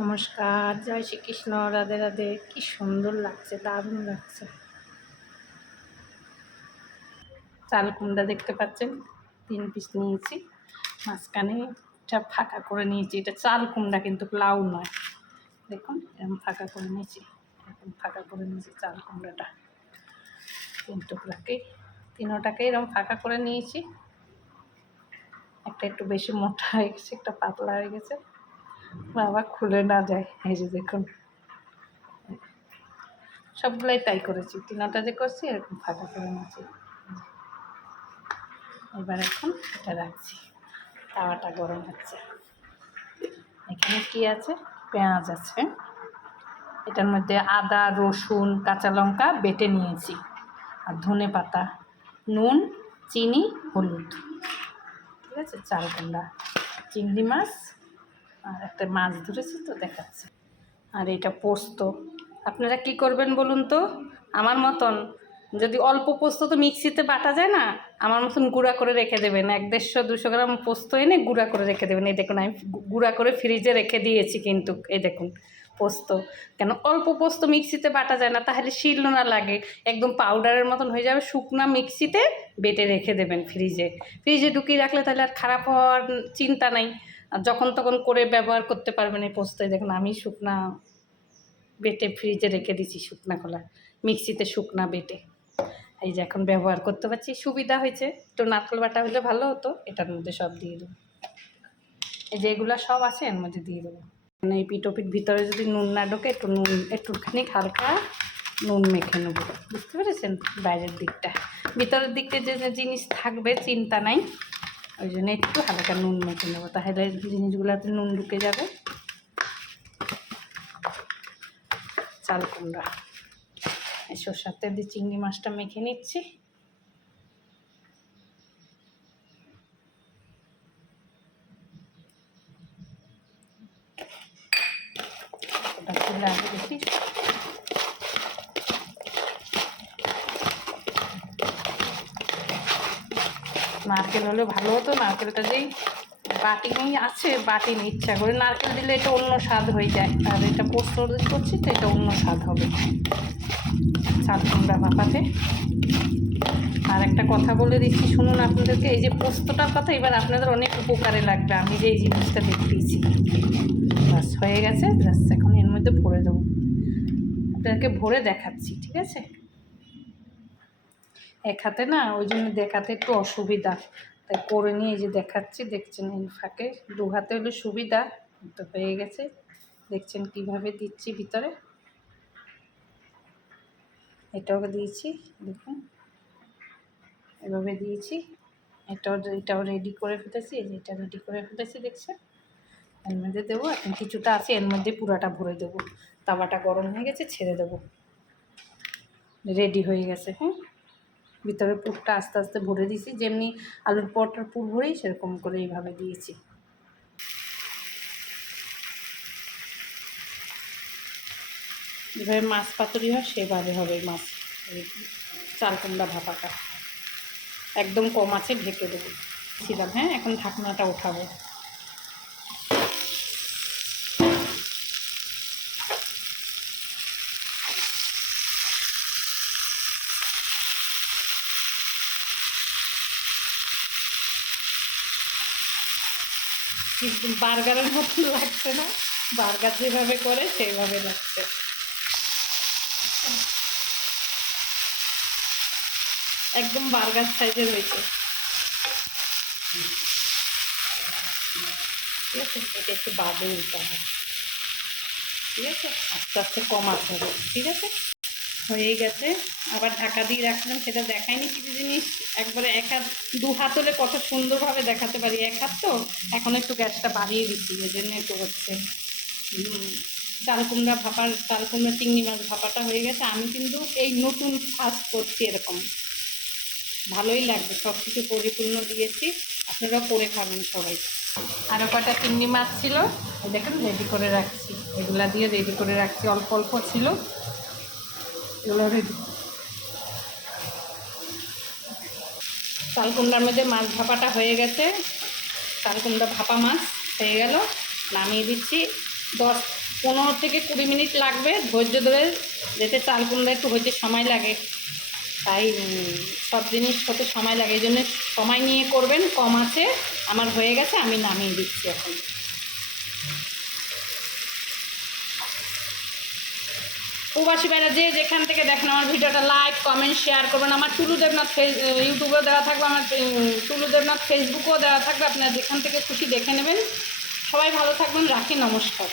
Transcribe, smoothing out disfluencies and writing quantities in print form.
নমস্কার, জয় শ্রীকৃষ্ণ, রাধে রাধে। কি সুন্দর লাগছে, দারুণ লাগছে। চাল কুমড়া দেখতে পাচ্ছেন, 3 পিস নিয়েছি। মাঝখানে এটা ফাঁকা করে নিয়েছি। এটা চাল কুমড়া, কিন্তু লাউ নয়। দেখুন এরকম ফাঁকা করে নিয়েছি, এরকম ফাঁকা করে নিয়েছি চাল কুমড়াটা। 3 টুকরাকে, তিনোটাকে এরকম ফাঁকা করে নিয়েছি। একটা একটু বেশি মোটা হয়ে গেছে, একটা পাতলা হয়ে গেছে, আবার খুলে না যায়। এই যে দেখুন, সবগুলাই তাই করেছি। তিনোটা যে করছি এরকম ফাঁকা করে নিয়েছি। এবার এখন এটা রাখছি, তাওয়াটা গরম হচ্ছে। এখানে কি আছে? পেঁয়াজ আছে, এটার মধ্যে আদা, রসুন, কাঁচা লঙ্কা বেটে নিয়েছি, আর ধনে পাতা, নুন, চিনি, হলুদ। ঠিক আছে, চাল কুমড়া, চিংড়ি মাছ, আর একটা মাছ ধরেছি তো দেখাচ্ছি। আর এটা পোস্ত। আপনারা কি করবেন বলুন তো? আমার মতন যদি অল্প পোস্ত তো মিক্সিতে বাটা যায় না, আমার মতন গুঁড়া করে রেখে দেবেন। 150-200 গ্রাম পোস্ত এনে গুঁড়া করে রেখে দেবেন। এই দেখুন, আমি গুঁড়া করে ফ্রিজে রেখে দিয়েছি। কিন্তু এই দেখুন পোস্ত, কেন অল্প পোস্ত মিক্সিতে বাটা যায় না, তাহলে শিলনোড়া লাগে, একদম পাউডারের মতন হয়ে যাবে। শুকনা মিক্সিতে বেটে রেখে দেবেন ফ্রিজে। ফ্রিজে ঢুকিয়ে রাখলে তাহলে আর খারাপ হওয়ার চিন্তা নাই, আর যখন তখন করে ব্যবহার করতে পারবেন এই পোস্ত। দেখুন আমি শুকনা বেটে ফ্রিজে রেখে দিচ্ছি, শুকনা কলা মিক্সিতে শুকনা বেটে। এই যে এখন ব্যবহার করতে পারছি, সুবিধা হয়েছে। একটু নারকেল বাটা হলে ভালো হতো। এটার মধ্যে সব দিয়ে দেবো, এই যে এগুলো সব আছে এর মধ্যে দিয়ে দেবো। মানে এই পিঠোপিঠ ভিতরে যদি নুন না ঢোকে, একটু নুন, একটুখানি হালকা নুন মেখে নেবো। বুঝতে পেরেছেন? বাইরের দিকটা, ভিতরের দিকটা যে জিনিস থাকবে চিন্তা নাই, ওই জন্য একটু হালকা নুন মেখে নেবো, তাহলে জিনিসগুলোতে নুন ঢুকে যাবে। চাল কুমড়া, সরষের তেল দিয়ে চিংড়ি মাছটা মেখে নিচ্ছি। ওটা তুলে আগে দেখি। নারকেল হলে ভালো হতো, নারকেলটা যেই বাটি আছে, বাটি ইচ্ছা করে নারকেল দিলে এটা অন্য স্বাদ হয়ে যায়। আর এটা পোস্ত করছি তো এটা অন্য স্বাদ হবে চাল কুমড়া ভাপাতে। আর একটা কথা বলে দিচ্ছি শুনুন আপনাদেরকে, এই যে পোস্তটার কথা এবার আপনাদের অনেক উপকারে লাগবে। আমি যে এই জিনিসটা দেখিয়েছি, বাস হয়ে গেছে। জাস্ট এখন এর মধ্যে ভরে দেবো, আপনাদেরকে ভরে দেখাচ্ছি। ঠিক আছে, এক হাতে না, ওই জন্য দেখাতে একটু অসুবিধা, তাই করে নিয়ে এই যে দেখাচ্ছি। দেখছেন এই ফাঁকে 2 হাতে হলে সুবিধা। তো হয়ে গেছে, দেখছেন কিভাবে দিচ্ছি ভিতরে। এটাও দিয়েছি, দেখুন এভাবে দিয়েছি। এটাও রেডি করে ফেলেছি, এই যে এটা রেডি করে ফেলেছি, দেখছেন। এর মধ্যে দেবো, এখন কিছুটা আছে এর মধ্যে পুরাটা ভরে দেবো। তাওয়াটা গরম হয়ে গেছে, ছেড়ে দেবো। রেডি হয়ে গেছে। হ্যাঁ, ভিতরে পুরটা আস্তে আস্তে ভরে দিয়েছি, যেমনি আলুর পরোটার পুর ভরেই সেরকম করে এইভাবে দিয়েছি। যেভাবে মাছ পাতুরি হয় সেভাবে হবে মাছ চাল কুমড়া ভাপাটা। একদম কম আছে ঢেকে দেবো ছিলাম। হ্যাঁ, এখন ঢাকনাটা ওঠাবো। কিন্তু বার্গারের মতন লাগছে না, বার্গার যেভাবে করে সেইভাবে লাগছে। একদম বার্গার সাইজের হয়েছে। ঠিক আছে, এটা একটু বাদে দিতে হবে। ঠিক আছে, আস্তে আস্তে কমাতে হবে। ঠিক আছে, হয়ে গেছে। আবার ঢাকা দিয়ে রাখলাম, সেটা দেখায়নি কিছু জিনিস। একবারে 1 হাত 2 হাত হলে কত সুন্দরভাবে দেখাতে পারি, 1 হাত তো এখন একটু গ্যাসটা বাড়িয়ে দিচ্ছি, এই জন্য একটু হচ্ছে। চাল কুমড়া ভাপার, চাল কুমড়া চিংড়ি মাছ ভাপাটা হয়ে গেছে। আমি কিন্তু এই নতুন ফার্স্ট করছি এরকম, ভালোই লাগবে। সব কিছু পরিপূর্ণ দিয়েছি, আপনারাও করে খাবেন সবাই। আরও কটা চিংড়ি মাছ ছিল, দেখুন রেডি করে রাখছি। এগুলা দিয়ে রেডি করে রাখছি, অল্প অল্প ছিল এগুলো রেডি। চাল কুমড়ার মধ্যে মাছ ভাপাটা হয়ে গেছে, চাল কুমড়া ভাপা মাছ হয়ে গেল। নামিয়ে দিচ্ছি। 15 থেকে 20 মিনিট লাগবে, ধৈর্য ধরে, যেতে চাল কুমড়া একটু হইতে সময় লাগে, তাই সব জিনিস হতে সময় লাগে, এই জন্য সময় নিয়ে করবেন। কম আছে, আমার হয়ে গেছে, আমি নামিয়ে দিচ্ছি এখন। প্রবাসী ভাইরা যে যেখান থেকে দেখেন আমার ভিডিওটা লাইক কমেন্ট শেয়ার করবেন। আমার টুলু দেবনাথ ইউটিউবেও দেওয়া থাকবে, আমার টুলু দেবনাথ ফেসবুকেও দেওয়া থাকবে, আপনারা যেখান থেকে খুশি দেখে নেবেন। সবাই ভালো থাকবেন, রাখি, নমস্কার।